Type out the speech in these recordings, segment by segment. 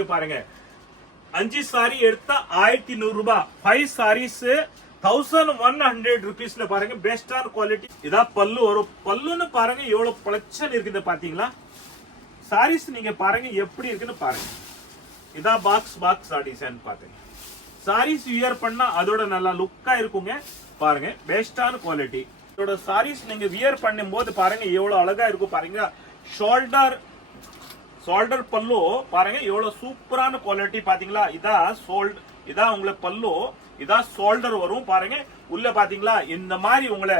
பாருங்க 5 சாரி எடுத்தா 1100 ரூபாய் 5 சாரீஸ் 1100 rupeesல பாருங்க பெஸ்டான குவாலிட்டி. இதா பல்லு வரும். பல்லுன்னு பாருங்க எவ்வளவு பளச்சல் இருக்குது பாத்தீங்களா. சாரீஸ் நீங்க பாருங்க எப்படி இருக்குன்னு பாருங்க. இதா பாக்ஸ் டிசைன் பாருங்க. சாரீஸ் வியர் பண்ணா அதோட நல்லா லுக்கா இருக்குங்க. பாருங்க பெஸ்டான குவாலிட்டி. இதோட சாரீஸ் நீங்க வியர் பண்ணும்போது பாருங்க எவ்வளவு அழகா இருக்கும் பாருங்க. ஷோல்டர் பல்லு பாருங்க எவ்வளவு சூப்பரான குவாலிட்டி பாத்தீங்களா. இதா உங்களுக்கு பல்லு, இதா ஷோல்டர் வரும் பாருங்க. உள்ள பாத்தீங்களா இந்த மாதிரி உங்களை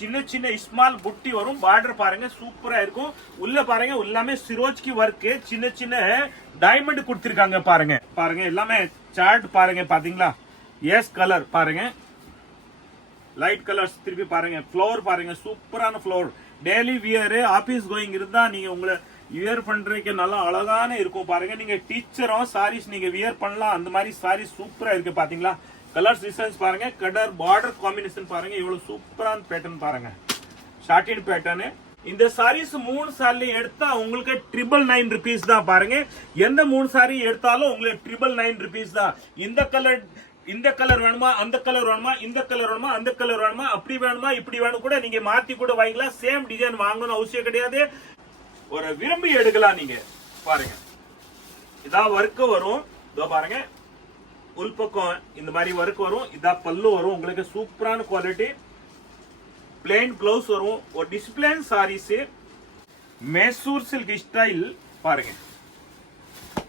சின்ன ஸ்மால் புட்டி வரும். பார்டர் பாருங்க சூப்பரா இருக்கும். உள்ள பாருங்க எல்லாமே சிரோஜ்கி ஒர்க், சின்ன டைமண்ட் கொடுத்திருக்காங்க பாருங்க. பாருங்க எல்லாமே சார்ட் பாருங்க பாத்தீங்களா. எஸ் கலர் பாருங்க, லைட் கலர்ஸ் திருப்பி பாருங்க. ஃப்ளவர் பாருங்க சூப்பரான flower. Daily wear office going இருந்தா நீங்க உங்களை வியர் பண்றதுக்கு நல்லா அழகான இருக்கும் பாருங்க. நீங்க டீச்சரும் சாரீஸ் நீங்க வியர் பண்ணலாம். அந்த மாதிரி சாரீஸ் சூப்பரா இருக்கு பாத்தீங்களா. கலர்ஸ் டிசைன்ஸ் பாருங்க, கலர் பார்டர் காம்பினேஷன் பாருங்க எவ்வளவு சூப்பரான பேட்டர்ன் பாருங்க. ஷார்டட் பேட்டர்ன். இந்த சாரீஸ் 3 சாரி எடுத்தா உங்களுக்கு 999 rupees தான் பாருங்க. எந்த 3 சாரி எடுத்தாலும் உங்களுக்கு 999 rupees தான். இந்த கலர் வேணுமா, அந்த கலர் வேணுமா, இந்த கலர் வேணுமா, அந்த கலர் வேணுமா, அப்படி வேணுமா, இப்படி வேணும் கூட நீங்க மாத்தி கூட வாங்கிக்கலாம். சேம் டிசைன் வாங்கணும் அவசியம் கிடையாது. ஒரு விரும்பி எடுக்கலாம் நீங்க பாருங்க. இதா ஒர்க் வரும். இதோ பாருங்க உள்பக்கம் இந்த மாதிரி ஒர்க் வரும். இதா பல்லு வரும் உங்களுக்கு சூப்பரான குவாலிட்டி. பிளெயின் க்ளவுஸ் வரும். ஒரு டிஸ்பிளேன் சாரீஸ் மைசூர் சில்க் ஸ்டைல் பாருங்க.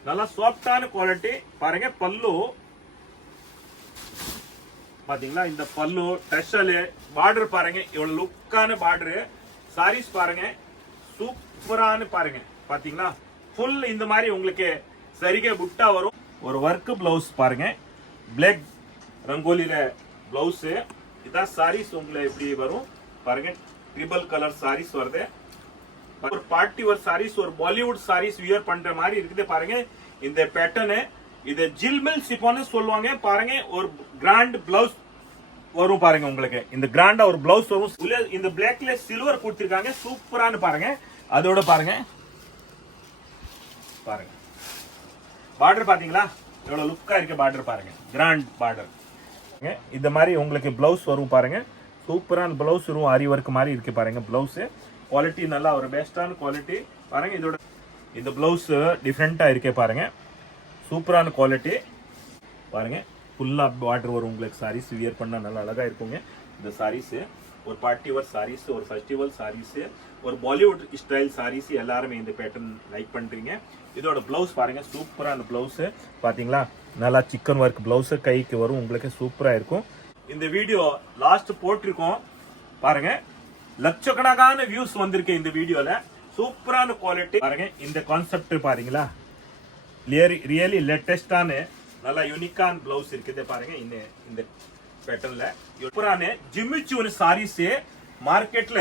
நல்லா சாஃப்டான குவாலிட்டி பாருங்க. பல்லு பாத்தீங்களா. இந்த பல்லு டஷல் பார்டர் பாருங்க எவ்வளவு லுக்கான பார்டர். சாரீஸ் பாருங்க சூப்பரான பாருங்க பாத்தீங்களா. ஃபுல் இந்த மாதிரி உங்களுக்கு சரிகை புட்டா வரும். ஒரு ஒர்க் பிளவுஸ் பாருங்க, பிளாக் ரங்கோலியில பிளவுஸ். இதான் சாரீஸ் உங்களுக்கு எப்படி வரும் பாருங்க. ட்ரிபிள் கலர் சாரீஸ் வருது. ஒரு பார்ட்டி ஒரு சாரீஸ், ஒரு பாலிவுட் சாரீஸ் வியர் பண்ற மாதிரி இருக்குது பாருங்க. இந்த பேட்டர்ன் இது ஜில்மில் சிப்பான்னு சொல்லுவாங்க பாருங்க. ஒரு கிராண்ட் பிளவுஸ் வரும் பாருங்க உங்களுக்கு. இந்த கிராண்டா ஒரு பிளவுஸ் வரும். உள்ள இந்த பிளாக்ல சில்வர் கொடுத்திருக்காங்க சூப்பரான பாருங்க. அதோட பாருங்க பார்டர் பாத்தீங்களா எவ்வளவு லுக்கா இருக்கு. பார்டர் பாருங்க கிராண்ட் பார்டர். இந்த மாதிரி உங்களுக்கு பிளவுஸ் வரும் பாருங்க. சூப்பரான பிளவுஸ் வரும். ஆரி ஒர்க் மாதிரி இருக்கு பாருங்க. பிளவுஸ் குவாலிட்டி நல்லா ஒரு பெஸ்டான குவாலிட்டி பாருங்க. இதோட இந்த பிளவுஸ் டிஃப்ரெண்டா இருக்கே பாருங்க. சூப்பரான குவாலிட்டி பாருங்க. ஃபுல்லா பார்டர் வரும் உங்களுக்கு. சாரீஸ் வியர் பண்ணா நல்லா அழகா இருக்குங்க. இந்த சாரீஸ் ஒரு பார்ட்டி வேர் சாரீஸ், ஒரு ஃபெஸ்டிவல் சாரீஸ், ஒரு பாலிவுட் ஸ்டைல் சாரீஸ் எல்லாருமே இந்த பேட்டர்ன் லைக் பண்றீங்க. இதோட பிளவுஸ் பாருங்க சூப்பரான பிளவுஸ் பாத்தீங்களா. நல்லா சிக்கன் ஒர்க் பிளவுஸ் கைக்கு வரும் உங்களுக்கு. சூப்பரா இருக்கும். இந்த வீடியோ லாஸ்ட் போட்டிருக்கோம் பாருங்க. லட்சக்கணக்கான வியூஸ் வந்திருக்கு இந்த வீடியோல. சூப்பரான குவாலிட்டி பாருங்க. இந்த கான்செப்ட் பாருங்களா. ரியலி லேட்டஸ்டான நல்லா யூனிக்கான பிளவுஸ் இருக்குது பாருங்க. இந்த பேட்டர்ன்ல சூப்பரான ஜிமிச்சூன் சாரீஸ் மார்க்கெட்ல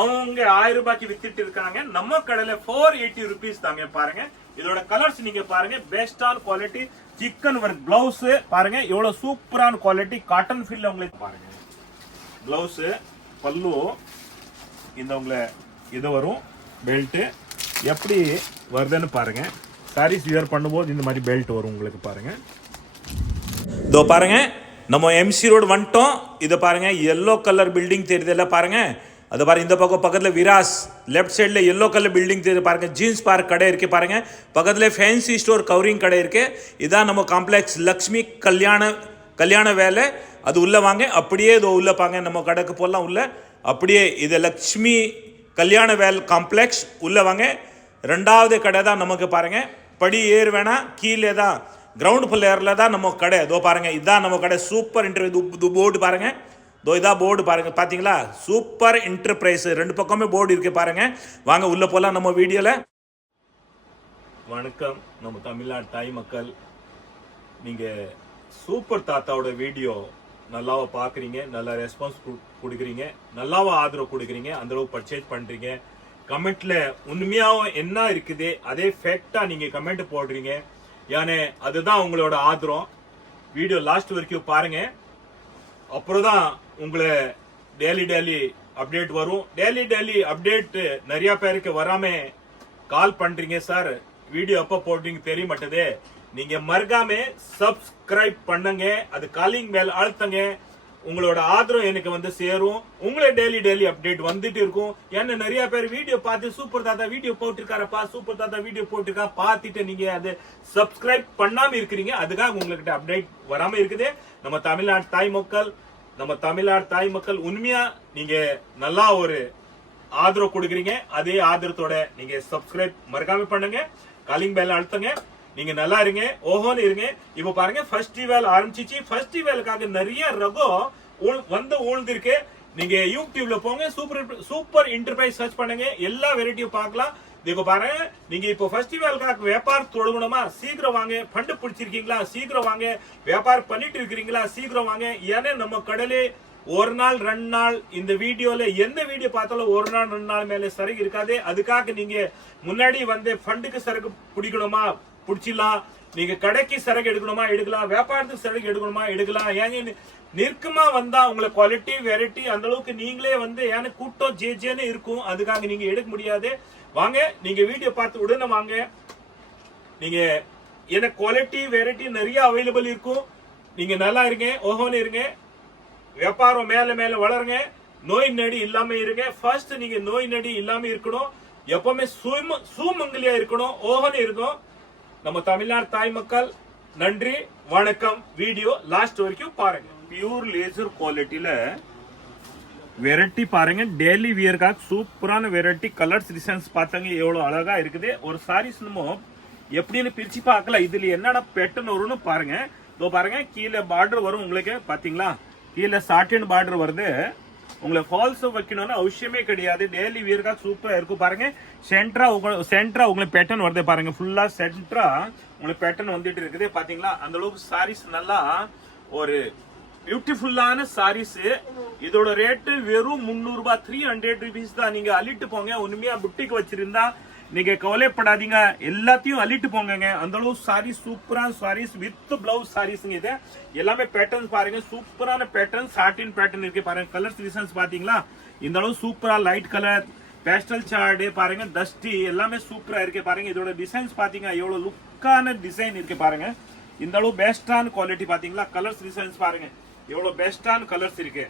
அவங்க 1000 ரூபாய்க்கு வித்துட்டு இருக்காங்க. நம்ம கடையில 480 rupees தாங்க பாருங்க. இதோட கலர்ஸ் நீங்க பாருங்க. பெஸ்டான குவாலிட்டி சிக்கன் ஒர்க் பிளவுஸ் பாருங்க எவ்வளவு சூப்பரான குவாலிட்டி. காட்டன் ஃபீல்ல உங்களுக்கு பாருங்க. பிளவுஸ் பல்லு இந்த உங்களை இது வரும். பெல்ட் எப்படி வருதுன்னு பாருங்க. சாரீஸ் வியர் பண்ணும்போது இந்த மாதிரி பெல்ட் வரும் உங்களுக்கு பாருங்க. இதோ பாருங்க நம்ம எம்சி ரோடு வந்துட்டோம். இதை பாருங்க எல்லோ கலர் பில்டிங் தெரியுதுல்ல பாருங்க. அது பாருங்க இந்த பக்கம் பக்கத்தில் விராஸ் லெஃப்ட் சைடில் எல்லோ கலர் பில்டிங் தெரியுது பாருங்க. ஜீன்ஸ் பார்க் கடை இருக்கு பாருங்க. பக்கத்தில் ஃபேன்சி ஸ்டோர் கவரிங் கடை இருக்கு. இதான் நம்ம காம்ப்ளெக்ஸ் லக்ஷ்மி கல்யாண வேலை. அது உள்ள வாங்க. அப்படியே இதோ உள்ள பாங்க. நம்ம கடைக்கு போடலாம் உள்ள. அப்படியே இது லக்ஷ்மி கல்யாண வேல் காம்ப்ளெக்ஸ் உள்ள வாங்க. 2வது கடை தான் நமக்கு பாருங்க. படி ஏறு வேணா, கீழே தான் கிரவுண்ட் ஃப்ளோர்ல தான் நம்ம கடை. இதோ பாருங்க இதான் நம்ம கடை. சூப்பர் இன்டர்வியூ போர்டு பாருங்க. இதோ இதா போர்டு பாருங்க பாத்தீங்களா. சூப்பர் என்டர்பிரைஸ் 2 பக்கமே போர்டு இருக்கு பாருங்க. வாங்க உள்ள போலாம் நம்ம வீடியோல. வணக்கம் நம்ம தமிழ்நாடு தாய் மக்கள். நீங்க சூப்பர் தாத்தாவோட வீடியோ நல்லாவா பாக்குறீங்க, நல்லா ரெஸ்பான்ஸ் கொடுக்குறீங்க, நல்லாவா ஆதரவு கொடுக்குறீங்க, அந்த அளவுக்கு பர்ச்சேஸ் பண்றீங்க. கமெண்ட்ல உண்மையாவும் என்ன இருக்குது அதே ஃபேக்டா நீங்க கமெண்ட் போடுறீங்க. யானே அதுதான் உங்களோட ஆதரவு. வீடியோ லாஸ்ட் வரைக்கும் பாருங்க. அப்புறம் தான் உங்களை டெய்லி அப்டேட் வரும். டெய்லி அப்டேட் நிறைய பேருக்கு வராம கால் பண்றீங்க. சார் வீடியோ எப்ப போடுறீங்க தெரிய மாட்டேது. நீங்க மறக்காம சப்ஸ்கிரைப் பண்ணுங்க, அது காலிங் பெல் அழுத்துங்க. உங்களோட ஆதரவு எனக்கு வந்து சேரும். உங்களே டெய்லி அப்டேட் வந்துட்டு இருக்கும். ஏன்னா நிறைய பேர் வீடியோ பார்த்து சூப்பர் தாத்தா வீடியோ போட்டிருக்காரப்பா, சூப்பர் தாத்தா வீடியோ போட்டிருக்கா பார்த்துட்டு நீங்க அது சப்ஸ்கிரைப் பண்ணாம இருக்கிறீங்க. அதுக்காக உங்ககிட்ட அப்டேட் வராம இருக்குது. நம்ம தமிழ்நாடு தாய் மக்கள் உண்மையா நீங்க நல்லா ஒரு ஆதரவு கொடுக்குறீங்க. அதே ஆதரத்தோட நீங்க சப்ஸ்கிரைப் மறக்காம பண்ணுங்க, காலிங் பெல் அழுத்துங்க. நீங்க நல்லா இருங்க, ஓஹோன்னு இருங்க. இப்ப பாருங்க ஃபெஸ்டிவல் ஆரம்பிச்சிச்சு. ஃபெஸ்டிவலுக்காக நிறைய ரகம் வந்து ஊழ்ந்திருக்கு. நீங்க யூடியூப்ல போங்க, சூப்பர் என்டர்பிரைஸ் சர்ச் பண்ணுங்க, எல்லா வெரைட்டியும் பார்க்கலாம். இப்போ பாருங்க, நீங்க இப்போ ஃபெஸ்டிவலுக்காக வியாபாரம் தொடங்கணுமா சீக்கிரம் வாங்க. ஃபண்டு பிடிச்சிருக்கீங்களா சீக்கிரம் வாங்க. வியாபாரம் பண்ணிட்டு இருக்கிறீங்களா சீக்கிரம் வாங்க. ஏன்னா நம்ம கடலே ஒரு நாள் 2 நாள் இந்த வீடியோல எந்த வீடியோ பார்த்தாலும் ஒரு நாள் 2 நாள் மேல சரக்கு இருக்காது. அதுக்காக நீங்க முன்னாடி வந்து ஃபண்டுக்கு சரக்கு பிடிக்கணுமா பிடிச்சிடலாம். நீங்க கடைக்கு சரக்கு எடுக்கணுமா எடுக்கலாம், வியாபாரத்துக்கு சரக்கு எடுக்கணுமா எடுக்கலாம். ஏங்க நெருக்கமா வந்தா உங்களை குவாலிட்டி வெரைட்டி அந்த அளவுக்கு நீங்களே வந்து ஏன்னா கூட்டம் ஜேஜேன்னு இருக்கும். அதுக்காக நீங்க எடுக்க முடியாது. வாங்க, நீங்க வீடியோ பார்த்து உடனே வாங்க. நீங்க எனக்கு குவாலிட்டி வெரைட்டி நிறைய அவைலபிள் இருக்கும். நீங்க நல்லா இருங்க, ஓஹோன்னு இருங்க. வியாபாரம் மேல வளருங்க. நோய் நடி இல்லாம இருங்க. ஃபர்ஸ்ட் நீங்க நோய் நடி இல்லாம இருக்கணும். எப்பவுமே சூமங்கலியா இருக்கணும், ஓஹோன்னு இருக்கும். நம்ம தமிழ்நாடு தாய் மக்கள் நன்றி வணக்கம். வீடியோ லாஸ்ட் வரைக்கும் பாருங்க. பியூர் லேசர் குவாலிட்டியில வெரைட்டி பாருங்க. டெய்லி வியர்க்காக சூப்பரான வெரைட்டி கலர்ஸ் டிசைன்ஸ் பார்த்தாங்க எவ்வளவு அழகா இருக்குது. ஒரு சாரீஸ் நம்ம எப்படின்னு பிரிச்சு பார்க்கலாம். இதுல என்னடா பேட்டர்ன் வரும்னு பாருங்க. இதோ பாருங்க, கீழே பார்டர் வரும் உங்களுக்கு பாத்தீங்களா, கீழே சாட்டின் பார்டர் வருது. உங்களுக்கு ஃபால்ஸ் வைக்கணும்னு அவசியமே கிடையாது. டெய்லி வியர்க்காக சூப்பரா இருக்கும். பாருங்க சென்ட்ரா உங்களுக்கு பேட்டர்ன் வருது பாருங்க. ஃபுல்லா சென்ட்ரா உங்களுக்கு பேட்டர்ன் வந்துட்டு இருக்குது பாத்தீங்களா. அந்த அளவுக்கு சாரீஸ் நல்லா ஒரு பியூட்டிஃபுல்லான சாரீஸ். இதோட ரேட்டு வெறும் 300 ரூபாய், 300 rupees தான். நீங்க அள்ளிட்டு போங்க. உண்மையா புட்டிக்கு வச்சிருந்தா நீங்க கவலைப்படாதீங்க, எல்லாத்தையும் அள்ளிட்டு போங்க. அந்த அளவு சாரீஸ், சூப்பரான சாரீஸ் வித் பிளவுஸ் சாரீஸ்ங்க. இது எல்லாமே பேட்டர்ன்ஸ் பாருங்க, சூப்பரான பேட்டர்ன், சாட்டின் பேட்டர்ன் இருக்கு பாருங்க. கலர்ஸ் டிசைன்ஸ் பாத்தீங்களா, இந்த அளவு சூப்பரா லைட் கலர், பேஸ்டல் சார்ட் பாருங்க, டஸ்டி எல்லாமே சூப்பரா இருக்கு பாருங்க. இதோட டிசைன்ஸ் பாத்தீங்க எவ்வளவு லுக்கான டிசைன் இருக்கு பாருங்க. இந்த அளவு பெஸ்டான குவாலிட்டி பாத்தீங்களா. கலர்ஸ் டிசைன்ஸ் பாருங்க எவ்வளவு பெஸ்டான கலர்ஸ் இருக்கு.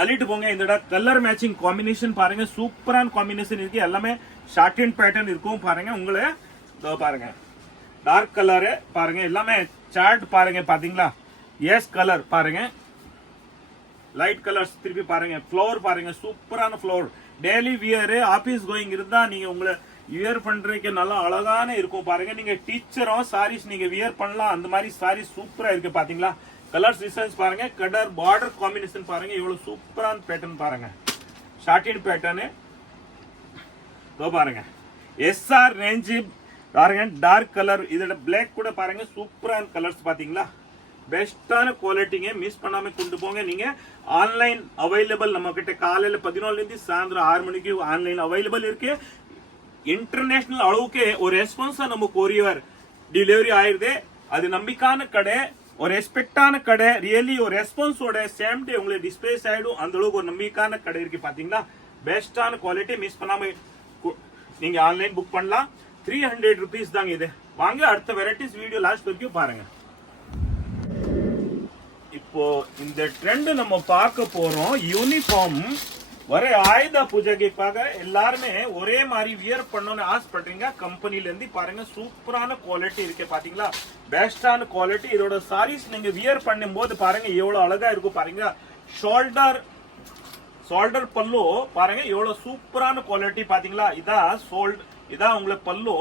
அள்ளிட்டு போங்க. இந்த கலர் மேட்சிங் காம்பினேஷன் பாருங்க, சூப்பரான காம்பினேஷன் இருக்கு. எல்லாமே ஷார்ட் பேட்டர்ன் இருக்கும் பாருங்க. உங்களை பாருங்க டார்க் கலர் பாருங்க, எல்லாமே சார்ட் பாருங்க பாத்தீங்களா. எஸ் கலர் பாருங்க, லைட் கலர்ஸ் திருப்பி பாருங்க. ஃப்ளவர் பாருங்க, சூப்பரான flower. Daily wear office going இருந்தா நீங்க உங்களை வியர் பண்றதுக்கு நல்லா அழகான இருக்கும் பாருங்க. நீங்க டீச்சரும் சாரீஸ் நீங்க வியர் பண்ணலாம். அந்த மாதிரி சாரீஸ் சூப்பரா இருக்கு பாத்தீங்களா. கலர்ஸ் டிசைன்ஸ் பாருங்க, கலர் பார்டர் காம்பினேஷன் பாருங்க எவ்வளவு சூப்பரான பேட்டர்ன் பாருங்க. ஷார்ட்டின் பேட்டர்ன் பாருங்க. எஸ்ஆர் ரேஞ்ச் பாருங்க, டார்க் கலர். இதோட பிளாக் கூட பாருங்க, சூப்பரான கலர்ஸ் பாத்தீங்களா. பெஸ்டான குவாலிட்டிங்க, மிஸ் பண்ணாம கொண்டு போங்க. நீங்க ஆன்லைன் அவைலபிள் நம்ம கிட்ட காலையில 11 இருந்து சாயந்தரம் 6 மணிக்கு ஆன்லைன் அவைலபிள் இருக்கு. இன்டர்நேஷனல் அளவுக்கு ஒரு ரெஸ்பான்ஸா நம்ம கொரியர் டெலிவரி ஆயிருது. அது நம்பிக்கையான கடை, ஒரு ரெஸ்பெக்டான கடை. ரியலி ஒரு ரெஸ்பான்ஸோட சேம் டே உங்களுக்கு டிஸ்பிளேஸ் ஆயிடும். அந்த அளவுக்கு ஒரு நம்பிக்கையான கடை இருக்கு பாத்தீங்களா. பெஸ்டான குவாலிட்டி, மிஸ் பண்ணாம நீங்க ஆன்லைன் புக் பண்ணலாம். 300 rupees தாங்க இது. வாங்க அடுத்த வெரைட்டிஸ் வீடியோ லாஸ்ட் வரைக்கும் பாருங்க. இப்போ இந்த ட்ரெண்ட் நம்ம பார்க்க போறோம். யூனிஃபார்ம் வர ஆயுத பூஜைக்காக எல்லாருமே ஒரே மாதிரி வியர் பண்ணணும்னு ஆசைப்படுறீங்க. கம்பெனில இருந்து பாருங்க சூப்பரான குவாலிட்டி இருக்கு பாத்தீங்களா. பெஸ்டான குவாலிட்டி. இதோட சாரீஸ் நீங்க வியர் பண்ணும் போது பாருங்க எவ்வளவு அழகா இருக்கும் பாருங்க. ஷோல்டர் பல்லு பாருங்க எவ்வளவு சூப்பரான குவாலிட்டி பாத்தீங்களா. இதான் உங்களுக்கு பல்லு,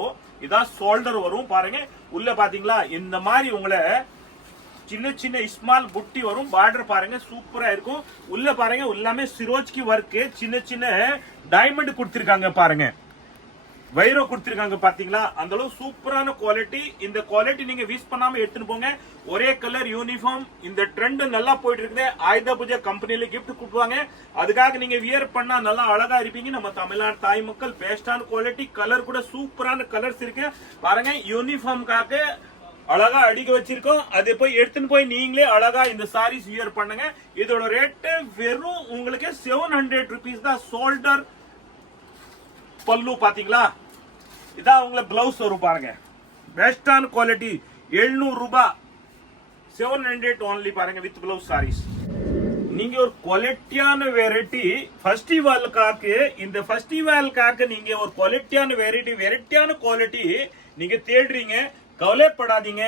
இதான் ஷோல்டர் வரும் பாருங்க. உள்ள பாத்தீங்களா இந்த மாதிரி உங்களை சின்ன ஸ்மால் புட்டி வரும். பார்டர் பாருங்க சூப்பரா இருக்கும். உள்ள பாருங்க எல்லாமே சிரோஜ்கி ஒர்க், சின்ன டைமண்ட் கொடுத்திருக்காங்க பாருங்க, வைரோ கொடுத்திருக்காங்க பாத்தீங்களா. அந்த அளவு சூப்பரான குவாலிட்டி. இந்த குவாலிட்டி நீங்க மிஸ் பண்ணாம எடுத்துட்டு போங்க. ஒரே கலர் யூனிஃபார்ம். இந்த ட்ரெண்ட் நல்லா போயிட்டு இருக்குது. ஆயுத பூஜை கம்பெனில கிஃப்ட் கொடுப்பாங்க. அதுக்காக நீங்க வியர் பண்ணா நல்லா அழகா இருப்பீங்க. நம்ம தமிழ்நாடு தாய் மக்கள் பெஸ்டான குவாலிட்டி. கலர் கூட சூப்பரான கலர்ஸ் இருக்கு பாருங்க. யூனிஃபார்முக்காக அழகா அடிக்க வச்சிருக்கோம். அதை போய் எடுத்துன்னு போய் நீங்களே அழகா இந்த சாரீஸ் வியர் பண்ணுங்க. இதோட ரேட்டு வெறும் உங்களுக்கு 700 rupees தான். ஷோல்டர் பல்லு பாத்தீங்களா. இதான் உங்களுக்கு பிளவுஸ் வரும் பாருங்க. பெஸ்டான குவாலிட்டி 700 ரூபாய் 700 only பாருங்க வித் பிளவுஸ் சாரீஸ். நீங்க ஒரு குவாலிட்டியான வெரைட்டி ஃபெஸ்டிவலுக்காக இந்த ஃபெஸ்டிவலுக்காக நீங்க ஒரு குவாலிட்டியான வெரைட்டியான குவாலிட்டி நீங்க தேடுறீங்க. கவலைப்படாதீங்க.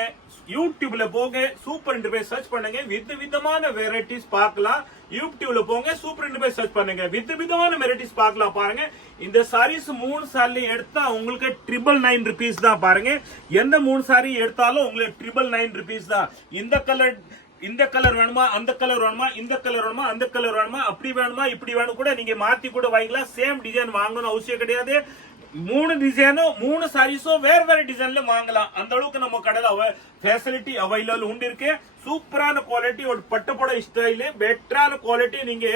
யூடியூப்ல போங்க, சூப்பர் இன்ட் போய் சர்ச் பண்ணுங்க, விதமான வெரைட்டிஸ் பார்க்கலாம். யூடியூப்ல போங்க, சூப்பர் இன்ட் போய் சர்ச் பண்ணுங்க, விதமான வெரைட்டிஸ் பார்க்கலாம். பாருங்க இந்த சாரீஸ் 3 சாரி எடுத்தா உங்களுக்கு 999 rupees தான். பாருங்க எந்த 3 சாரி எடுத்தாலும் உங்களுக்கு 999 rupees தான். இந்த கலர் வேணுமா, அந்த கலர் வேணுமா, இந்த கலர் வேணுமா, அந்த கலர் வேணுமா, அப்படி வேணுமா, இப்படி வேணும் கூட நீங்க மாத்தி கூட வாங்கிக்கலாம். சேம் டிசைன் வாங்கணும் அவசியம் கிடையாது. 3 டிசைனும் 3 சாரீஸும் வேற டிசைன்ல வாங்கலாம். அந்த அளவுக்கு நம்ம கடையில ஃபெசிலிட்டி அவைலபிள் உண்டு இருக்கு. சூப்பரான குவாலிட்டி, ஒரு பட்டுப்புடவை ஸ்டைல், பெட்டரான குவாலிட்டி. நீங்க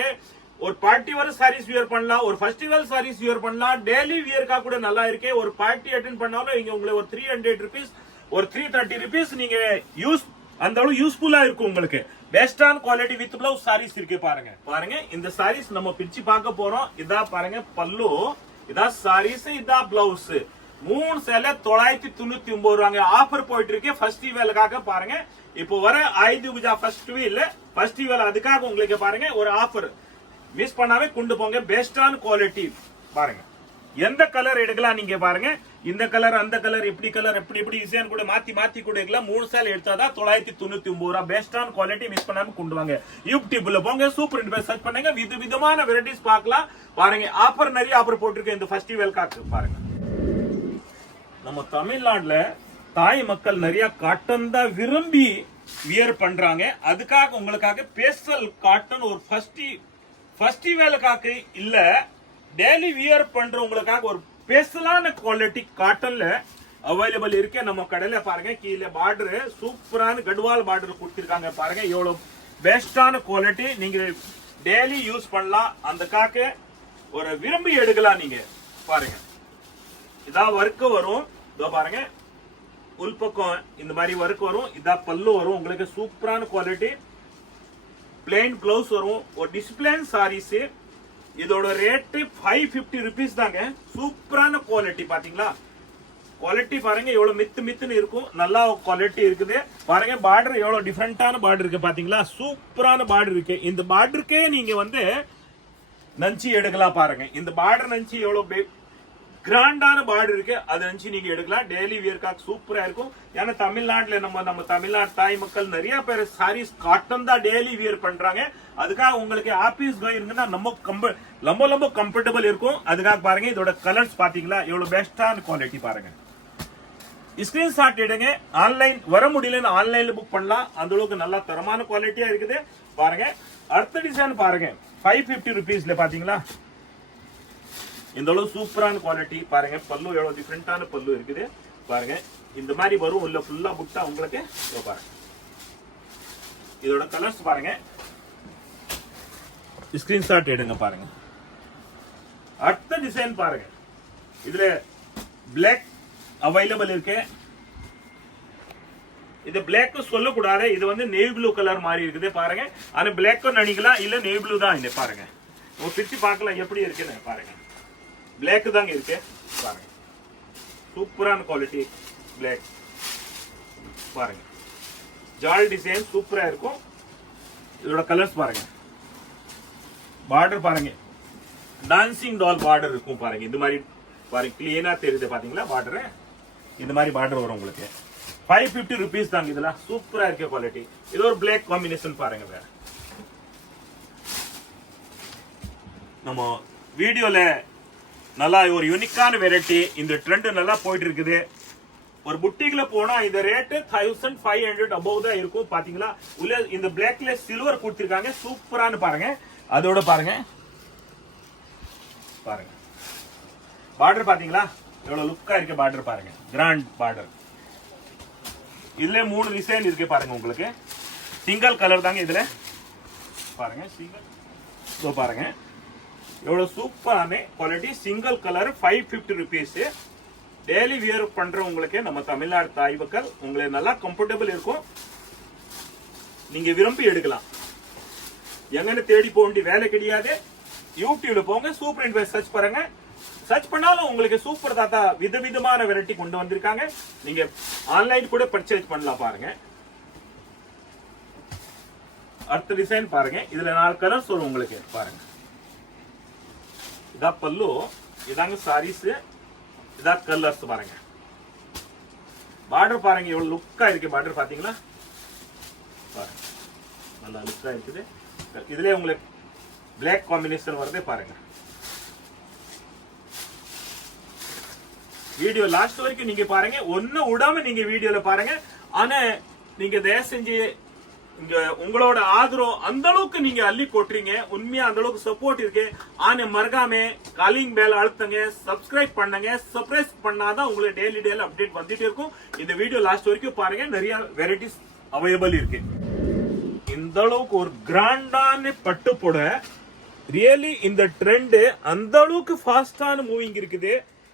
ஒரு பார்ட்டி வேர் சாரீஸ் வியர் பண்ணலாம், ஒரு ஃபெஸ்டிவல் சாரீஸ் வியர் பண்ணலாம், டெய்லி வியர்க்கா கூட நல்லா இருக்கு. ஒரு பார்ட்டி அட்டென்ட் பண்ணாலும் இங்க உங்களுக்கு ஒரு 300 rupees ஒரு 330 rupees நீங்க அந்த அளவு யூஸ்ஃபுல்லா இருக்கும் உங்களுக்கு. பெஸ்டான குவாலிட்டி வித் பிளவுஸ் சாரீஸ் இருக்கு. பாருங்க இந்த சாரீஸ் நம்ம பிரிச்சு பார்க்க போறோம். இதா பாருங்க பல்லு, இதா சாரீஸ், இதா பிளவுஸ். 3 சேலை 999 ரூபாங்க ஆஃபர் போயிட்டு இருக்கு ஃபெஸ்டிவலுக்காக. பாருங்க இப்போ வர ஆயுத பூஜா ஃபெஸ்டிவல் அதுக்காக உங்களுக்கு பாருங்க ஒரு ஆஃபர். மிஸ் பண்ணாம கொண்டு போங்க. பெஸ்டான குவாலிட்டி. பாருங்க எந்த கலர் எடுக்கலாம் நீங்க பாருங்க. இந்த கலர், அந்த கலர், இப்படி கலர், எப்படி டிசைன் கூட மாத்தி கூட எடுக்கலாம். 3 சேலை எடுத்தாதான் 999 ரூபாய். பெஸ்டான குவாலிட்டி. மிஸ் பண்ணாம கொண்டு வாங்க. யூடியூப்ல போங்க, சூப்பர் இன்ட் சர்ச் பண்ணுங்க, விதமான வெரைட்டிஸ் பார்க்கலாம். பாருங்க ஆஃபர் நிறைய ஆஃபர் போட்டிருக்கு இந்த ஃபெஸ்டிவலுக்காக. பாருங்க நம்ம தமிழ்நாட்டுல தாய் மக்கள் நிறைய காட்டன் தான் விரும்பி வியர் பண்றாங்க. அதுக்காக உங்களுக்காக ஸ்பெஷல் காட்டன் ஒரு ஃபெஸ்டிவலுக்காக இல்ல, டெய்லி வியர் பண்றவங்களுக்காக ஒரு ஸ்பெஷலான குவாலிட்டி காட்டன்ல அவைலபிள் இருக்கு நம்ம கடையில. பாருங்க கீழே பார்டர் சூப்பரான கட்வால் பார்டர் கொடுத்திருக்காங்க. பாருங்க எவ்வளவு பெஸ்டான குவாலிட்டி. நீங்க டெய்லி யூஸ் பண்ணலாம். அதுக்காக ஒரு விரும்பி எடுக்கலாம் நீங்க. பாருங்க இதான் ஒர்க் வரும். இதோ பாருங்க உள்பக்கம் இந்த மாதிரி ஒர்க் வரும். இதான் பல்லு வரும் உங்களுக்கு. சூப்பரான குவாலிட்டி. பிளெயின் பிளவுஸ் வரும். ஒரு டிஸ்பிளேன் சாரீஸ். இதோட ரேட் 550 rupees தாங்க. சூப்பரான குவாலிட்டி. பாத்தீங்களா குவாலிட்டி பாருங்க எவ்வளவு மித்துன்னு இருக்கும். நல்லா குவாலிட்டி இருக்குது. பாருங்க பார்டர் எவ்வளவு டிஃபரெண்டான பார்டர் இருக்கு. பாத்தீங்களா சூப்பரான பார்டர் இருக்கு. இந்த பார்டருக்கே நீங்க நஞ்சி எடுக்கலாம். பாருங்க இந்த பார்டர் நஞ்சி எவ்வளவு கிராண்டான பார்டர் இருக்கு. அது நஞ்சி நீங்க எடுக்கலாம். டெய்லி வியர்க்காக சூப்பரா இருக்கும். ஏன்னா தமிழ்நாட்டுல நம்ம தமிழ்நாட்டு தாய் மக்கள் நிறைய பேர் சாரீஸ் காட்டன் தான் டெய்லி வியர் பண்றாங்க. அதுக்காக உங்களுக்கு ஆபீஸ் போயிருந்தா ரொம்ப கம்ஃபர்டபிள் இருக்கும். அதுக்காக பாருங்க இதோட கலர்ஸ் பாத்தீங்களா எவ்வளவு பெஸ்டான குவாலிட்டி. பாருங்க ஸ்கிரீன்ஷாட் எடுங்க. ஆன்லைன் வர முடியலன்னு ஆன்லைன்ல புக் பண்ணலாம். அந்த அளவுக்கு நல்லா தரமான குவாலிட்டியா இருக்குது. பாருங்க அடுத்த டிசைன் பாருங்க 550 rupeesல பாத்தீங்களா இந்த அளவு சூப்பரான குவாலிட்டி. பாருங்க பல்லு எவ்வளவு டிஃபரெண்டான பல்லு இருக்குது. பாருங்க இந்த மாதிரி வரும். உள்ள ஃபுல்லா புட்டா உங்களுக்கு. பாருங்க இதோட கலர்ஸ் பாருங்க. ஸ்கிரீன்ஷாட் எடுங்க. பாருங்க அடுத்த டிசைன் பாருங்க. இதுல பிளாக் அவைலபிள் இருக்கு. இது பிளாக் சொல்லக்கூடாது. இது நேவி ப்ளூ கலர் மாதிரி இருக்குது. பாருங்க ஆனா பிளாக் நினைக்கலாம், இல்ல நேவி ப்ளூ தான். இந்த பாருங்க பிரிச்சு பார்க்கலாம் எப்படி இருக்குன்னு. பாருங்க பிளாக் தாங்க இருக்கு. பாருங்க சூப்பரான குவாலிட்டி பிளாக். பாருங்க ஜால் டிசைன் சூப்பரா இருக்கும். இதோட கலர்ஸ் பாருங்க. பார்டர் பாருங்க டான்சிங் டால் பார்டர் இருக்கும். பாருங்க இந்த மாதிரி பாருங்க கிளீனா தெரியுது. பாத்தீங்களா பார்டர் இந்த மாதிரி பார்டர் வரும் உங்களுக்கு. 550 rupees தாங்க. இதெல்லாம் சூப்பரா இருக்க குவாலிட்டி. இது ஒரு பிளாக் காம்பினேஷன். பாருங்க வேற நம்ம வீடியோல நல்லா ஒரு யூனிக்கான வெரைட்டி. இந்த ட்ரெண்ட் நல்லா போயிட்டு இருக்குது. ஒரு புட்டிக்ல போனா இந்த ரேட் 1500 above தான் இருக்கும். பாத்தீங்களா உள்ள இந்த பிளாக்ல சில்வர் கொடுத்திருக்காங்க. சூப்பரான பாருங்க. அதோட பாருங்க பார்டர் பாத்தீங்களா எவ்வளவு லுக்கா இருக்கு. பார்டர் பாருங்க கிராண்ட் பார்டர். இதுல 3 டிசைன் இருக்கு. பாருங்க உங்களுக்கு சிங்கிள் கலர் தாங்க இதுல. பாருங்க சிங்கிள் பாருங்க எவ்வளவு சூப்பரான quality. Single colour 550 rupees. Daily wear பண்றவங்களுக்கு நம்ம தமிழ்நாடு தாய் மக்கள் உங்களுக்கு நல்லா கம்ஃபர்டபிள் இருக்கும். நீங்க விரும்பி எடுக்கலாம். எங்கன்னு தேடி போக வேண்டிய வேலை கிடையாது. யூடியூப்ல போங்க, சூப்பர் இன்ட் சர்ச் சர்ச் பண்ணாலும் உங்களுக்கு சூப்பர் தாத்தா விதவிதமான வெரைட்டி கொண்டு வந்திருக்காங்க. நீங்க ஆன்லைன் கூட பர்ச்சேஸ் பண்ணலாம் பாருங்க. அடுத்த டிசைன் பாருங்க. இதுல 4 கலர்ஸ் வரும் உங்களுக்கு பாருங்க. இதா பல்லு, இதாங்க சாரீஸ், இதா கலர்ஸ் பாருங்க. பார்டர் பாருங்க எவ்வளவு லுக்கா இருக்கு. பார்டர் பாத்தீங்களா பாருங்க, நல்லா லுக்கா இருக்குது. இதுல உங்களுக்கு பிளாக் காம்பினேஷன் வருதே பாருங்க. வீடியோ லாஸ்ட் வரைக்கும் நீங்க பாருங்க, ஒண்ணு விடாம நீங்க வீடியோல பாருங்க. ஆனா நீங்க தயவு செஞ்சு இங்க உங்களோட ஆதரவு அந்த அளவுக்கு நீங்க அள்ளி கொட்டுறீங்க. உண்மையா அந்த அளவுக்கு சப்போர்ட் இருக்கு. ஆனா மறக்காம காலிங் பெல் அழுத்துங்க, சப்ஸ்கிரைப் பண்ணுங்க. சப்ஸ்கிரைப் பண்ணாதான் உங்களுக்கு டெய்லி அப்டேட் வந்துட்டே இருக்கும். இந்த வீடியோ லாஸ்ட் வரைக்கும் பாருங்க, நிறைய வெரைட்டிஸ் அவைலபிள் இருக்கு. இந்த அளவுக்கு ஒரு கிராண்டான பட்டு புடவை, ரியலி இந்த ட்ரெண்ட் அந்த அளவுக்கு ஃபாஸ்டான மூவிங் இருக்குது.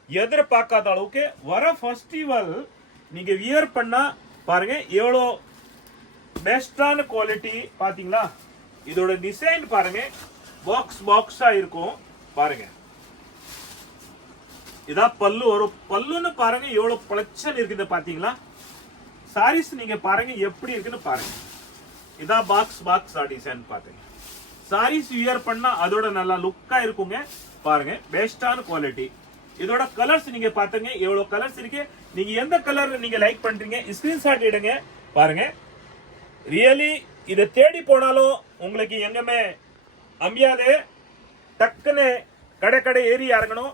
எதிர்பார்க்காத அளவுக்கு வர ஃபெஸ்டிவல் நீங்க வியர் பண்ணா பாருங்க எவ்வளோ பெஸ்டான குவாலிட்டி பாத்தீங்களா. இதோட டிசைன் பாருங்க, பாக்ஸா இருக்கும் பாருங்க. இதான் பல்லு, ஒரு பல்லுன்னு பாருங்க எவ்வளவு பளச்சல் இருக்குது பாத்தீங்களா. சாரீஸ் நீங்க பாருங்க எப்படி இருக்குன்னு பாருங்க. இதான் பாக்ஸா டிசைன் பாத்தீங்க. சாரீஸ் வியர் பண்ணா அதோட நல்லா லுக்கா இருக்குங்க பாருங்க. பெஸ்டான குவாலிட்டி. இதோட கலர்ஸ் நீங்க பாத்துங்க எவ்வளவு கலர்ஸ் இருக்கு. நீங்க எந்த கலர் நீங்க லைக் பண்றீங்க ஸ்கிரீன்ஷாட் எடுங்க பாருங்க. ரியலி இதை தேடி போனாலும் உங்களுக்கு எங்கமே அமையாது. டக்குன்னு கடை ஏறி இறங்கணும்.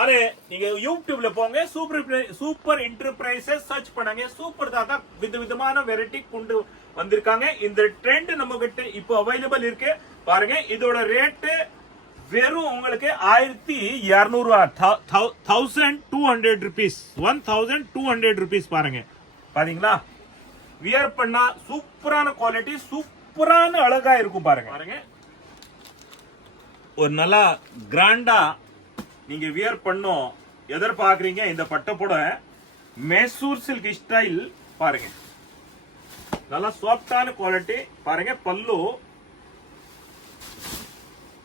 ஆனா நீங்க யூடியூப்ல போங்க, சூப்பர் என்டர்பிரைசஸ் சர்ச் பண்ணுங்க. சூப்பர் தாத்தா விதவிதமான வெரைட்டி கொண்டு வந்திருக்காங்க. இந்த ட்ரெண்ட் நம்ம கிட்ட இப்போ அவைலபிள் இருக்கு பாருங்க. இதோட ரேட்டு வெறும் உங்களுக்கு 1200 ரூபாய், 1200 rupees, 1200 rupees பாருங்க. பாத்தீங்களா, வியர் பண்ணா சூப்பரான குவாலிட்டி, சூப்பரான அழகா இருக்கும் பாருங்க. பாருங்க ஒரு நல்லா கிராண்டா நீங்க வியர் பண்ணும் எதிர்பார்க்கறீங்க. இந்த பட்டுப்புடவை மைசூர் சில்க் ஸ்டைல் பாருங்க, நல்லா சாஃப்டான குவாலிட்டி பாருங்க. பல்லு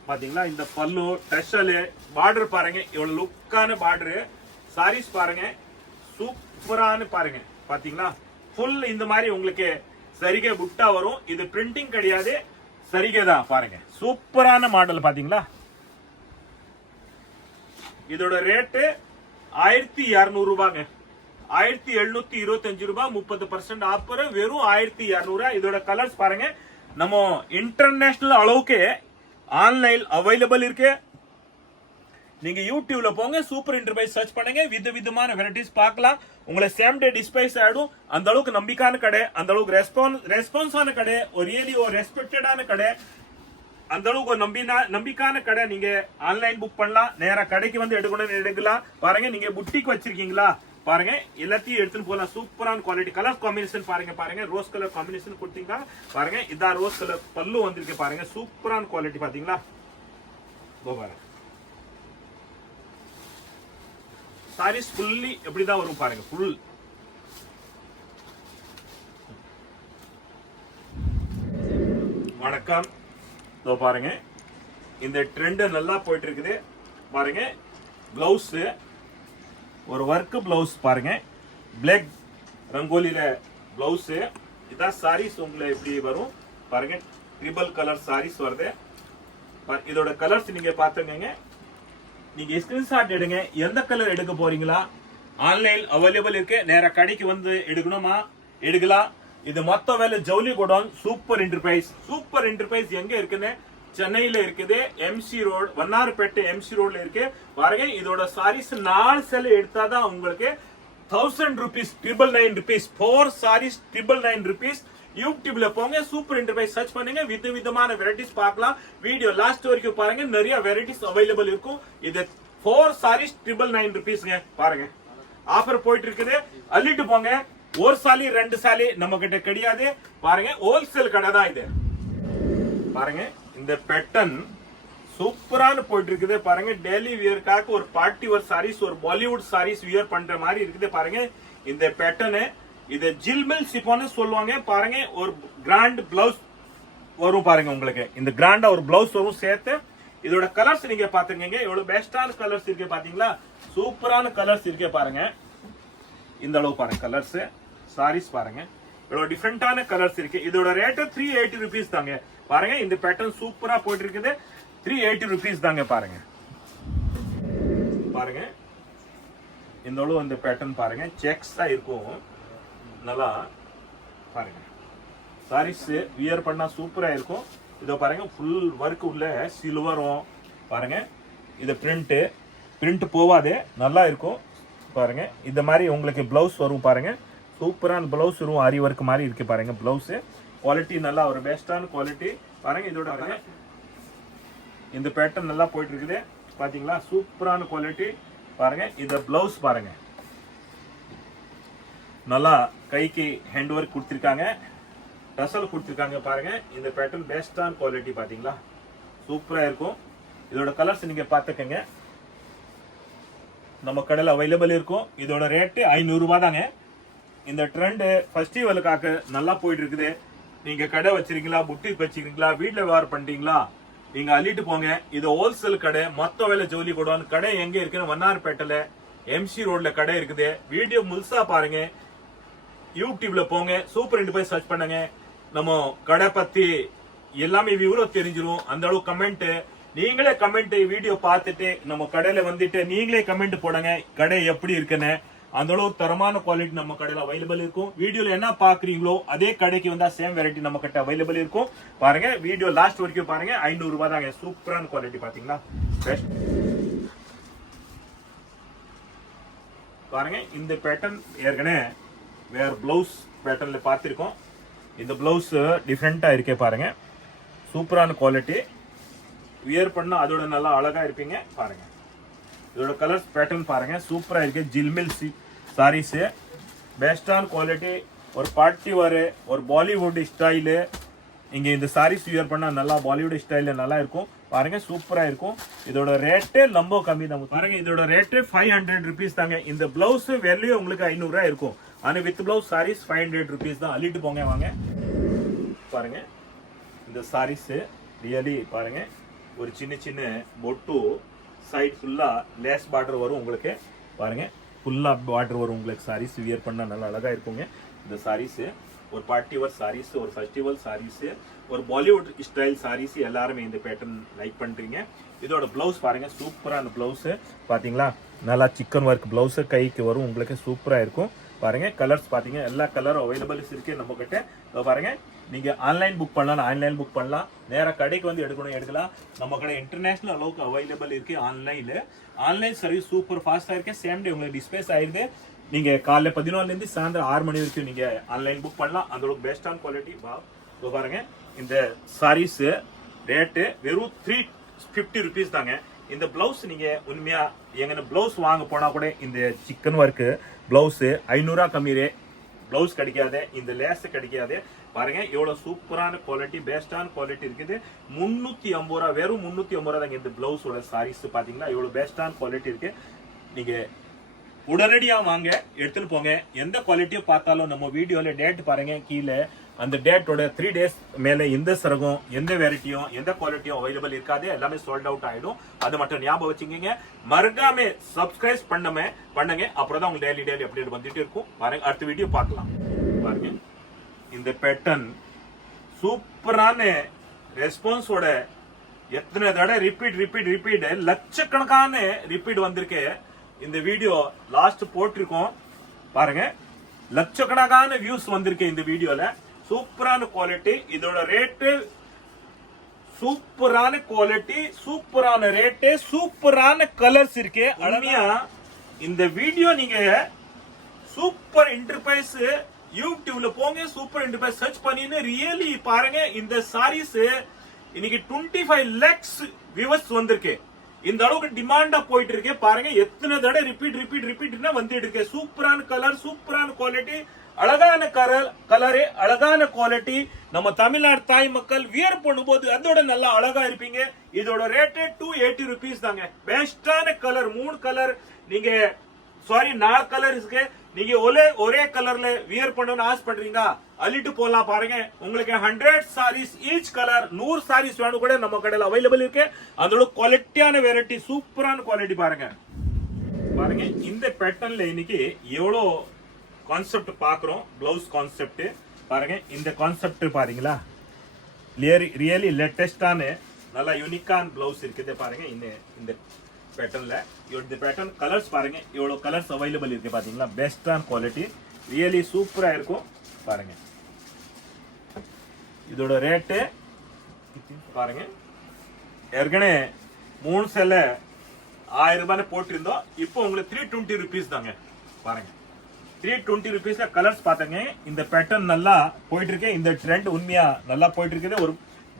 பாத்தீங்களா, இந்த பல்லு டெஷல் பார்டர் பாருங்க எவ்வளவு லுக்கான பார்டர். சாரீஸ் பாருங்க சூப்பரான பாருங்க. பாத்தீங்களா, ஃபுல் இந்த மாதிரி உங்களுக்கு சரிகை புட்டா வரும். இது பிரிண்டிங் கிடையாது, சரிகை தான் பாருங்க. சூப்பரான மாடல் பாத்தீங்களா. இதோட ரேட்டு 1200 ரூபாங்க. 1725 ரூபாய், 30% ஆஃபர், வெறும் 1200. இதோட கலர்ஸ் பாருங்க. நம்ம இன்டர்நேஷனல் அளவுக்கு ஆன்லைன் அவைலபிள் இருக்கு. நீங்க யூடியூப்ல போங்க, சூப்பர் என்டர்பிரைஸ் சர்ச் பண்ணுங்க. விதவிதமான வெரைட்டிஸ் பார்க்கலாம். உங்களை சேம் டே டிஸ்பைஸ் ஆயிடும். அந்த அளவுக்கு நம்பிக்கையான கடை, அந்த அளவுக்கு ரெஸ்பான்ஸான கடை, ஒரு ரியலி ஒரு ரெஸ்பெக்டடான கடை, அந்த அளவுக்கு ஒரு நம்பிக்கையான கடை. நீங்க ஆன்லைன் புக் பண்ணலாம், நேரா கடைக்கு வந்து எடுக்கலாம் பாருங்க. நீங்க புட்டிக் வச்சிருக்கீங்களா பாருங்க, எல்லாத்தையும் எடுத்துட்டு போகலாம். சூப்பரான குவாலிட்டி. கலர் காம்பினேஷன் பாருங்க. ரோஸ் கலர் காம்பினேஷன் கொடுத்தீங்களா பாருங்க. இதான் ரோஸ் கலர் பல்லு வந்திருக்கு பாருங்க. சூப்பரான குவாலிட்டி பாத்தீங்களா. பாருங்க சாரீஸ் ஃபுல்லி எப்படிதான் வரும் பாருங்க. ஃபுல் வணக்கம். பாருங்க இந்த ட்ரெண்ட் நல்லா போயிட்டு இருக்குது பாருங்க. பிளவுஸ் ஒரு ஒர்க் பிளவுஸ் பாருங்க, பிளாக் ரங்கோலியில பிளவுஸ். இதான் சாரீஸ் உங்களுக்கு எப்படி வரும் பாருங்க. ட்ரிபிள் கலர் சாரீஸ் வருது. இதோட கலர்ஸ் நீங்க பாத்துங்க. நீங்க ஸ்கிரீன்ஷாட் எடுங்க. எந்த கலர் எடுக்க போறீங்களா ஆன்லைன் அவைலபிள் இருக்கு. நேர கடைக்கு வந்து எடுக்கணுமா எடுக்கலாம். இது மொத்த வேலை ஜவுளி கோடவுன் சூப்பர் என்டர்பிரைஸ் எங்க இருக்குன்னு சென்னையில இருக்குது. எம்சி ரோடு, வண்ணாரப்பேட்டை எம்சி ரோட்ல இருக்கு பாருங்க. இதோட சாரீஸ் 4 சேலை எடுத்தாதான் உங்களுக்கு 1000 rupees, 999 rupees. 4 sarees 999 rupees. யூடியூப்ல போங்க, சூப்பர் என்டர்பிரைஸ் சர்ச் பண்ணுங்க. விதவிதமான வெரைட்டிஸ் பார்க்கலாம். வீடியோ லாஸ்ட் வரைக்கும் பாருங்க, நிறைய வெரைட்டிஸ் அவைலபிள் இருக்கும். இது 4 sarees 999 rupeesங்க பாருங்க. ஆஃபர் போயிட்டு இருக்குது, அள்ளிட்டு போங்க. ஒரு சாலி 2 சாலி நம்ம கிட்ட கிடையாது பாருங்க. ஹோல்சேல் கடை தான் இது பாருங்க. இந்த பேட்டர்ன் சூப்பரான போயிட்டு இருக்குது பாருங்க. டெய்லி வியர்க்காக ஒரு பார்ட்டி வேர் சாரீஸ், ஒரு பாலிவுட் சாரீஸ் வியர் பண்ற மாதிரி இருக்குது பாருங்க. இந்த பேட்டர்ன் இது ஜில்மில் சிஃபான் சொல்லுவாங்க பாருங்க. ஒரு கிராண்ட் பிளவுஸ் வரும் பாருங்க. உங்களுக்கு இந்த கிராண்டா ஒரு பிளவுஸ் வரும் சேர்த்து. இதோட கலர்ஸ் நீங்க பாத்துக்கங்க எவ்வளவு பெஸ்டான கலர்ஸ் இருக்கு பாத்தீங்களா சூப்பரான கலர்ஸ் இருக்கு பாருங்க இந்த அளவு பாருங்க கலர்ஸ் சாரீஸ் பாருங்க இவ்வளவு டிஃபரெண்டான கலர்ஸ் இருக்கு இதோட ரேட் 380 rupees தாங்க பாருங்க இந்த பேட்டர்ன் சூப்பரா போயிட்டு இருக்குது 380 rupees தாங்க பாருங்க பாருங்க இந்த அளவு இந்த பேட்டர்ன் பாருங்க செக்ஸா இருக்கும் நல்லா பாருங்க சாரீஸ் வியர் பண்ணா சூப்பரா இருக்கும் இதோ பாருங்க ஃபுல் ஒர்க் உள்ள சில்வரும் பாருங்க இது பிரிண்ட் போவாதே நல்லா இருக்கும் பாருங்க இந்த மாதிரி உங்களுக்கு பிளவுஸ் வரும் பாருங்க சூப்பரான பிளவுஸ் வரும் ஆரி ஒர்க் மாதிரி இருக்கு பாருங்க பிளவுஸ் குவாலிட்டி நல்லா ஒரு பெஸ்டான குவாலிட்டி பாருங்க இதோட இந்த பேட்டர்ன் நல்லா போயிட்டு இருக்குது பாத்தீங்களா சூப்பரான குவாலிட்டி பாருங்க இந்த பிளவுஸ் பாருங்க நல்லா கைக்கு ஹேண்ட் ஒர்க் கொடுத்திருக்காங்க டசல் கொடுத்திருக்காங்க பாருங்க இந்த பேட்டர்ன் பெஸ்டான குவாலிட்டி பாத்தீங்களா சூப்பரா இருக்கும் இதோட கலர்ஸ் நீங்க பாத்துக்கங்க நம்ம கடையில் அவைலபிள் இருக்கும் இதோட ரேட்டு 500 ரூபாய் தாங்க இந்த ட்ரெண்ட் ஃபெஸ்டிவலுக்காக நல்லா போயிட்டு இருக்குது நீங்க கடை வச்சிருக்கீங்களா புட்டிக் வச்சிருக்கீங்களா வீட்டுல வியாபாரம் பண்றீங்களா நீங்க அள்ளிட்டு போங்க இது ஹோல்சேல் கடை மொத்த வேலை ஜவுளி கொடுவான் கடை எங்க இருக்குன்னு வண்ணார்பேட்டையில MC ரோட்ல கடை இருக்குது வீடியோ முழுசா பாருங்க யூடியூப்ல போங்க சூப்பர் இண்டு போய் சர்ச் பண்ணுங்க நம்ம கடை பத்தி எல்லாமே விவரம் தெரிஞ்சிரும் அந்த அளவு கமெண்ட் நீங்களே கமெண்ட் வீடியோ பார்த்துட்டு நம்ம கடையில வந்துட்டு நீங்களே கமெண்ட் போடுங்க கடை எப்படி இருக்குன்னு அந்த அளவு தரமான குவாலிட்டி நம்ம கடையில அவைலபிள் இருக்கும் வீடியோல என்ன பாக்குறீங்களோ அதே கடைக்கு வந்தா சேம் வெரைட்டி நம்ம கிட்ட அவைலபிள் இருக்கும் பாருங்க வீடியோ லாஸ்ட் வரைக்கும் பாருங்க 500 ரூபாய் தாங்க சூப்பரான குவாலிட்டி பாத்தீங்களா பாருங்க இந்த பேட்டர்ன் ஏற்கனவே வேற பிளவுஸ் பேட்டர்ன்ல பார்த்திருக்கோம் இந்த பிளவுஸ் டிஃப்ரெண்டா இருக்கே பாருங்க சூப்பரான குவாலிட்டி வியர் பண்ணா அதோட நல்லா அழகா இருப்பீங்க பாருங்க இதோட கலர்ஸ் பேட்டர்ன் பாருங்க சூப்பரா இருக்கு ஜில்மில் சாரீஸ் பெஸ்டான குவாலிட்டி ஒரு பார்ட்டி வேர் ஒரு பாலிவுட் ஸ்டைலு இங்க இந்த சாரீஸ் வியர் பண்ணா நல்லா பாலிவுட் ஸ்டைல்ல நல்லா இருக்கும் பாருங்க சூப்பரா இருக்கும் இதோட ரேட்டே ரொம்ப கம்மி தான் பாருங்க இதோட ரேட்டு 500 rupees தாங்க இந்த பிளவுஸ் வெளியே உங்களுக்கு 500 ரூபாய் இருக்கும் ஆனா வித் பிளவுஸ் சாரீஸ் 500 rupees தான் அள்ளிட்டு போங்க வாங்க பாருங்க இந்த சாரீஸ் ரியலி பாருங்க ஒரு சின்ன பொட்டு சைட் ஃபுல்லா லேஸ் பார்டர் வரும் உங்களுக்கு பாருங்க ஃபுல்லா பார்டர் வரும் உங்களுக்கு சாரீஸ் வியர் பண்ணா நல்லா அழகா இருக்குங்க இந்த சாரீஸ் ஒரு பார்ட்டி வேர் சாரீஸ் ஒரு ஃபெஸ்டிவல் சாரீஸ் ஒரு பாலிவுட் ஸ்டைல் சாரீஸ் எல்லாருமே இந்த பேட்டர்ன் லைக் பண்றீங்க இதோட பிளவுஸ் பாருங்க சூப்பரான பிளவுஸ் பாத்தீங்களா நல்லா சிக்கன் ஒர்க் பிளவுஸ் கைக்கு வரும் உங்களுக்கு சூப்பரா இருக்கும் பாருங்க கலர்ஸ் பாத்தீங்க எல்லா கலரும் அவைலபிள் இருக்கு நம்ம கிட்ட பாருங்க நீங்க ஆன்லைன் புக் பண்ணலாம் ஆன்லைன் புக் பண்ணலாம் நேரா கடைக்கு வந்து எடுக்கலாம் நம்ம கடை இன்டர்நேஷனல் அளவுக்கு அவைலபிள் இருக்கு ஆன்லைன் சர்வீஸ் சூப்பர் ஃபாஸ்டா இருக்கு சேம் டே உங்களுக்கு டிஸ்பேஸ் ஆயிருது நீங்க காலைல 11 இருந்து சாயந்தரம் 6 மணி வரைக்கும் நீங்க ஆன்லைன் புக் பண்ணலாம் அந்த அளவுக்கு பெஸ்டான குவாலிட்டி பாருங்க இந்த சாரீஸ் ரேட்டு வெறும் 350 rupees தாங்க இந்த பிளவுஸ் நீங்க உண்மையா எங்க பிளவுஸ் வாங்க போனா கூட இந்த சிக்கன் ஒர்க் பிளவுஸ் 500 கம்மியே பிளவுஸ் கிடைக்காது இந்த லேஸ் கிடைக்காது பாருங்க எவ்வளவு சூப்பரான குவாலிட்டி பெஸ்டான குவாலிட்டி இருக்குது 350 ரூபாய் வெறும் 350 ரூபாய் தாங்க இந்த பிளவுஸோட சாரீஸ் பாத்தீங்களா எவ்வளவு பெஸ்டான குவாலிட்டி இருக்கு நீங்க உடனடியா வாங்க எடுத்துட்டு போங்க எந்த குவாலிட்டியோ பார்த்தாலும் நம்ம வீடியோல டேட் பாருங்க கீழே அந்த டேட்டோட 3 days மேல எந்த சரகம் எந்த வெரைட்டியும் எந்த குவாலிட்டியும் அவைலபிள் இருக்காது எல்லாமே சோல்ட் அவுட் ஆயிடும் அது மட்டும் ஞாபகம் வச்சுக்கோங்க மறக்காம சப்ஸ்கிரைப் பண்ணுங்க அப்புறம் தான் உங்களுக்கு டெய்லி அப்டேட் வந்துட்டு இருக்கும் பாருங்க அடுத்த வீடியோ பார்க்கலாம் பாருங்க இந்த பேட்டர்ன் சூப்பரான ரெஸ்பான்ஸோட எத்தனை தடவை ரிப்பீட் லட்சக்கணக்கான ரிப்பீட் வந்திருக்கு இந்த வீடியோ லாஸ்ட் போட்டிருக்கோம் பாருங்க லட்சக்கணக்கான வியூஸ் வந்திருக்கு இந்த வீடியோல சூப்பரான குவாலிட்டி இதோட ரேட்டு சூப்பரான குவாலிட்டி சூப்பரான ரேட்டு சூப்பரான கலர்ஸ் இருக்கு அழகியா இந்த வீடியோ நீங்க சூப்பர் என்டர்பிரைஸ் யூடியூப்ல போங்க சூப்பர் என்டர்பிரைஸ் சர்ச் பண்ணின்னு ரியலி பாருங்க இந்த சாரீஸ் இன்னைக்கு 25 lakhs வியூவர்ஸ் வந்திருக்கு இந்த அளவுக்கு டிமாண்டா போயிட்டு இருக்கு பாருங்க எத்தனை தடவை ரிப்பீட்னா வந்துட்டு இருக்கு சூப்பரான கலர் சூப்பரான குவாலிட்டி அழகான கலரு அழகான குவாலிட்டி நம்ம தமிழ்நாடு தாய் மக்கள் வியர் பண்ணும்போது அதோட நல்லா அழகா இருப்பீங்க இதோட ரேட்டு 280 rupees தாங்க பெஸ்டான கலர் 3 கலர் நீங்க 4 கலர் இருக்கு நீங்க ஒரே கலர்ல வியர் பண்ணணும்னு ஆசைப்படுறீங்க, அள்ளிட்டு போலாம் பாருங்க. உங்களுக்கு 100 சாரீஸ் ஈச் கலர் 100 சாரீஸ் வேணும் கூட நம்ம கடையில் அவைலபிள் இருக்கு. அதோட குவாலிட்டியான வெரைட்டி, சூப்பரான குவாலிட்டி பாருங்க. பாருங்க இந்த பேட்டர்ன்ல இன்னைக்கு எவ்வளோ கான்செப்ட் பாக்குறோம். பிளவுஸ் கான்செப்ட் பாருங்க. இந்த கான்செப்ட் பாருங்களா, ரியலி லேட்டஸ்டான நல்ல யூனிக்கான பிளவுஸ் இருக்குது பாருங்க. இந்த பேட்டர்ன்ல இந்த பேட்டர்ன் கலர்ஸ் பாருங்க, எவ்வளவு கலர்ஸ் அவைலபிள் இருக்கு பாத்தீங்களா. பெஸ்டான குவாலிட்டி, ரியலி சூப்பரா இருக்கும் பாருங்க. இதோட ரேட்டு பாருங்க, ஏற்கனவே 3 சேல 1000 ரூபாய் போட்டிருந்தோம். இப்போ உங்களுக்கு 320 ருபீஸ் தாங்க பாருங்க. 320 ருபீஸ்ல கலர்ஸ் பாத்தங்க. இந்த பேட்டர்ன் நல்லா போயிட்டு இருக்கு. இந்த ட்ரெண்ட் உண்மையா நல்லா போயிட்டு இருக்குது. ஒரு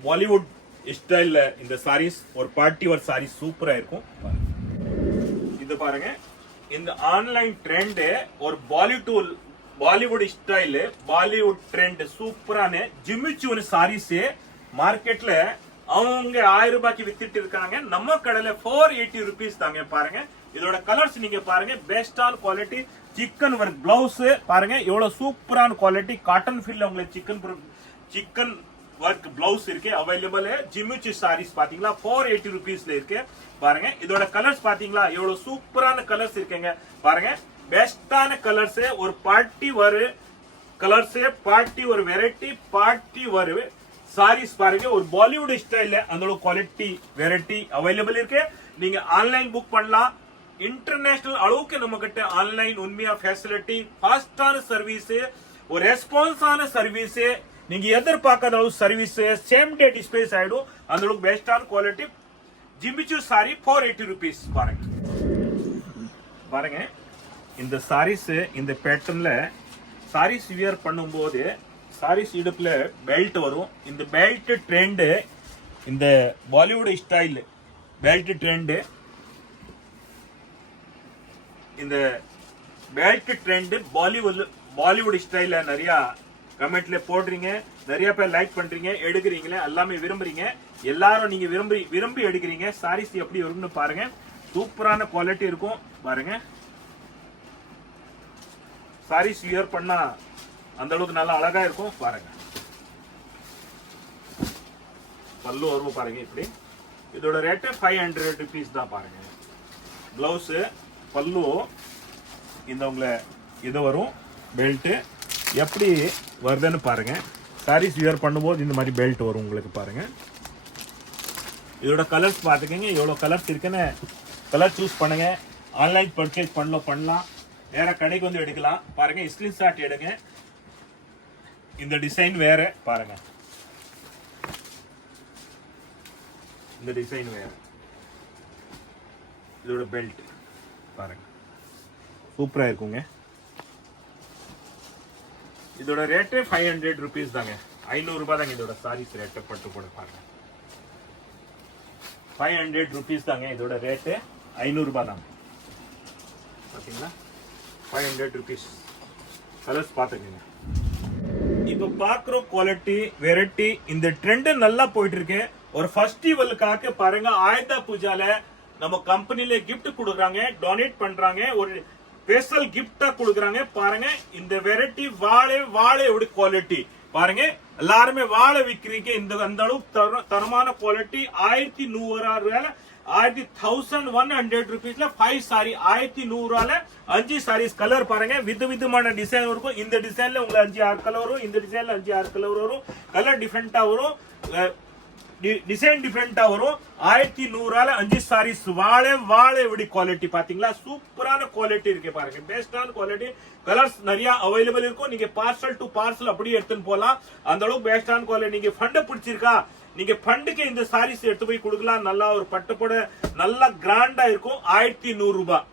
பாலிவுட் ஸ்டைல்ல இந்த சாரீஸ், ஒரு பார்ட்டி வேர் சாரீஸ் சூப்பரா இருக்கும். இது பாருங்க, இந்த ஆன்லைன் ட்ரெண்ட் ஒரு பாலிவுட் ஸ்டைல், பாலிவுட் ட்ரெண்ட் சூப்பரான ஜிமிச்சூன் சாரீஸ் மார்க்கெட்ல அவங்க 1000 ரூபாய்க்கு வித்துட்டு இருக்காங்க. நம்ம கடையில 480 ருபீஸ் தாங்க பாருங்க. இதோட கலர்ஸ் நீங்க பாருங்க, பெஸ்டான குவாலிட்டி. சிக்கன் ஒர்க் பிளவுஸ் பாருங்க, எவ்வளவு சூப்பரான குவாலிட்டி. காட்டன் ஃபீல்ல உங்களுக்கு சிக்கன் ஒர்க் பிளவுஸ் இருக்கு அவைலபிள். ஜிமிச்சு சாரீஸ் பாத்தீங்களா 480 ருபீஸ்ல இருக்கு பாருங்க. இதோட கலர்ஸ் பாத்தீங்களா, எவ்வளவு சூப்பரான கலர்ஸ் இருக்குங்க பாருங்க. பெஸ்டான கலர்ஸ், ஒரு பார்ட்டி வர கலர்ஸ், பார்ட்டி ஒரு வெரைட்டி, பார்ட்டி வர சாரீஸ் பாருங்க. ஒரு பாலிவுட் ஸ்டைல்ல அந்த குவாலிட்டி வெரைட்டி அவைலபிள் இருக்கு. நீங்க ஆன்லைன் புக் பண்ணலாம். இன்டர்நேஷனல் அளவுக்கு நம்ம கிட்ட ஆன்லைன் உண்மையா ஃபெசிலிட்டி, ஃபாஸ்டான சர்வீஸ், ஒரு ரெஸ்பான்ஸான சர்வீஸ், நீங்க எதிர்பார்க்காத அளவு சர்வீஸ், சேம் டே டிஸ்பேஸ் ஆயிடும். அந்த அளவுக்கு பெஸ்டான குவாலிட்டி. ஜிமிச்சு சாரி 480 ருபீஸ் பாருங்க. பாருங்க இந்த சாரீஸ், இந்த பேட்டர்ன்ல சாரீஸ் வியர் பண்ணும்போது சாரீஸ் இடுப்புல பெல்ட் வரும். இந்த பெல்ட் ட்ரெண்ட், இந்த பாலிவுட் ஸ்டைல் பெல்ட் ட்ரெண்ட், இந்த பெல்ட் ட்ரெண்ட் பாலிவுட் ஸ்டைல்ல நிறைய கமெண்ட்ல போடுறீங்க, நிறைய பேர் லைக் பண்றீங்க, எடுக்கிறீங்களே, எல்லாமே விரும்புறீங்க. எல்லாரும் நீங்க விரும்பி எடுக்கிறீங்க. சாரீஸ் எப்படி வரும்னு பாருங்க. சூப்பரான குவாலிட்டி இருக்கும் பாருங்க. சாரீஸ் வியர் பண்ணா அந்த அளவுக்கு நல்லா அழகா இருக்கும் பாருங்க. பல்லு வரும் பாருங்க இப்படி. இதோட ரேட்டு 500 ருபீஸ் தான் பாருங்க. பிளவுஸ் பல்லு இந்த உங்களை இது வரும். பெல்ட் எப்படி வருதுன்னு பாருங்க. சாரீஸ் வியர் பண்ணும்போது இந்த மாதிரி பெல்ட் வரும் உங்களுக்கு பாருங்க. இதோட கலர்ஸ் பார்த்துக்கங்க, எவ்வளோ கலர்ஸ் இருக்குன்னு கலர் சூஸ் பண்ணுங்க. ஆன்லைன் பர்ச்சேஸ் பண்ணலாம், வேற கடைக்கு வந்து எடுக்கலாம் பாருங்க. ஸ்கிரீன்ஷாட் எடுங்க. இந்த டிசைன் வேற பாருங்க, இந்த டிசைன் வேற. இதோட பெல்ட் பாருங்க, சூப்பரா இருக்குங்க. இதோட ரேட்டு 500 ருபீஸ் தாங்க. 500 ரூபாய் தாங்க இதோட சாரீஸ் ரேட்டு. பட்டு போட பாருங்க, 500 ருபீஸ் தாங்க இதோட ரேட்டு. 500 ரூபாய் தாங்க பாத்தீங்களா. 500 ருபீஸ். கலர்ஸ் பாத்துக்கங்க. இப்போ பாக்குற குவாலிட்டி வெரைட்டி, இந்த ட்ரெண்ட் நல்லா போயிட்டு இருக்கு. ஒரு ஃபெஸ்டிவலுக்காக பாருங்க, ஆயுத பூஜால நம்ம கம்பெனில கிஃப்ட் கொடுக்குறாங்க, டொனேட் பண்றாங்க, ஒரு ஸ்பெஷல் கிஃப்டா கொடுக்குறாங்க பாருங்க. இந்த வெரைட்டி வாழை குவாலிட்டி பாருங்க. எல்லாருமே வாழை விற்கிறீங்க. இந்த அந்த அளவுக்கு தரமான குவாலிட்டி. 1100 ருபீஸ்ல 5 சாரி, 1100 5 சாரீஸ். கலர் பாருங்க, விதமான டிசைன் இருக்கும். இந்த டிசைன்ல உங்களுக்கு 5-6 கலர் வரும். இந்த டிசைன்ல 5-6 கலர் வரும். கலர் டிஃபரெண்டா வரும், டிசைன் டிஃபரெண்டா வரும். 1100 5 சாரீஸ். வாழை குவாலிட்டி பாத்தீங்களா, சூப்பரான குவாலிட்டி இருக்கு பாருங்க. பெஸ்டான குவாலிட்டி. கலர்ஸ் நிறைய அவைலபிள் இருக்கும். நீங்க பார்சல் டு பார்சல் அப்படியே எடுத்துன்னு போலாம். அந்த அளவுக்கு பெஸ்டான குவாலிட்டி. நீங்க ஃபண்ட் பிடிச்சிருக்கா, நீங்க ஃபண்டுக்கு இந்த சாரீஸ் எடுத்து போய் கொடுக்கலாம். நல்லா ஒரு பட்டு போட நல்லா கிராண்டா இருக்கும். 1100 ரூபாய்